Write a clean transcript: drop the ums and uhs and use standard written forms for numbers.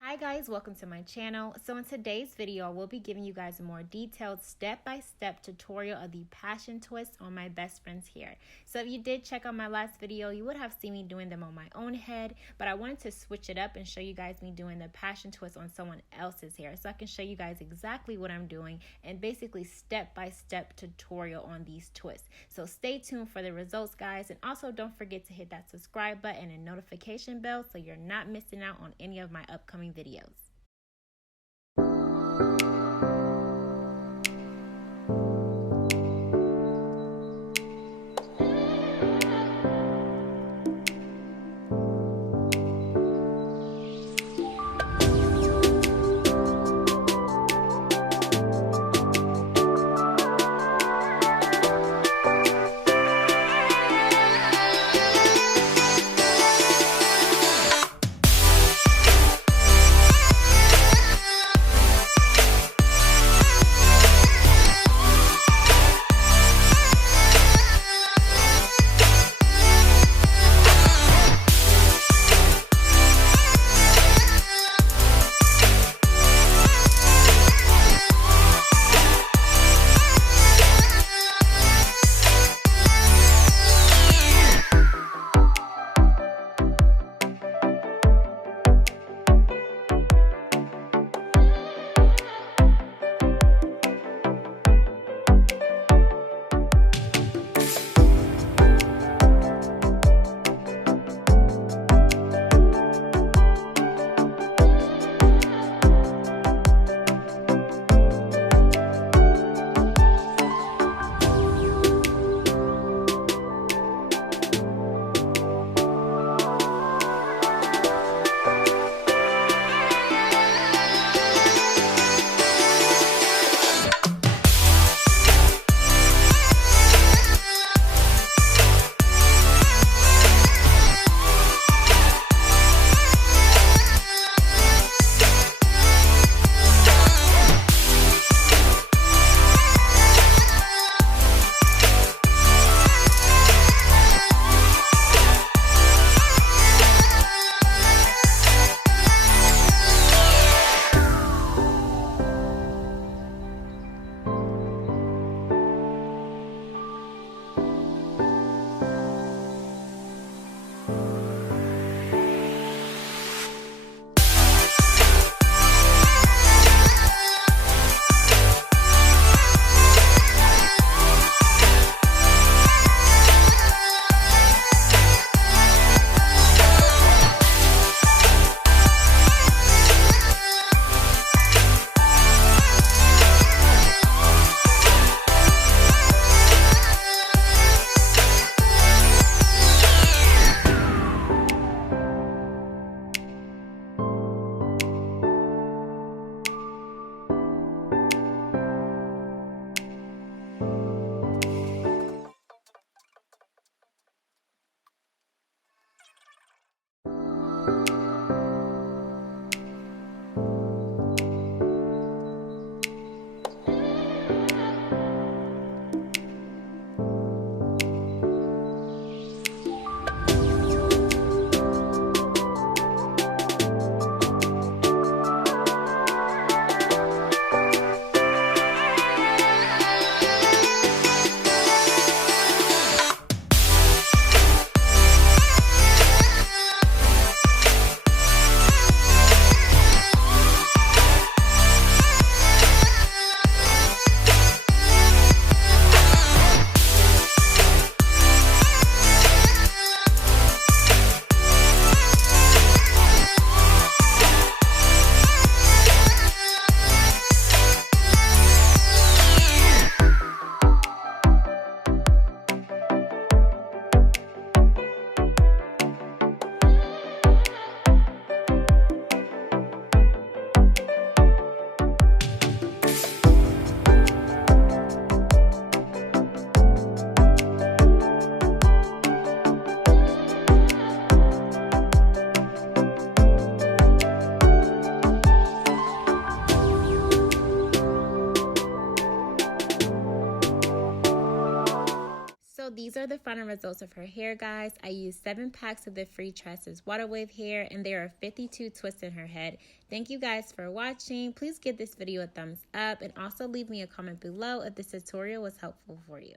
Hi guys, welcome to my channel. So in today's video, I will be giving you guys a more detailed step-by-step tutorial of the passion twist on my best friend's hair. So if you did check out my last video, you would have seen me doing them on my own head, but I wanted to switch it up and show you guys me doing the passion twist on someone else's hair, so I can show you guys exactly what I'm doing and basically step-by-step tutorial on these twists. So stay tuned for the results, guys, and also don't forget to hit that subscribe button and notification bell so you're not missing out on any of my upcoming videos. So these are the final results of her hair, guys. I used 7 packs of the Free Tresses Water Wave hair, and there are 52 twists in her head. Thank you guys for watching. Please give this video a thumbs up and also leave me a comment below if this tutorial was helpful for you.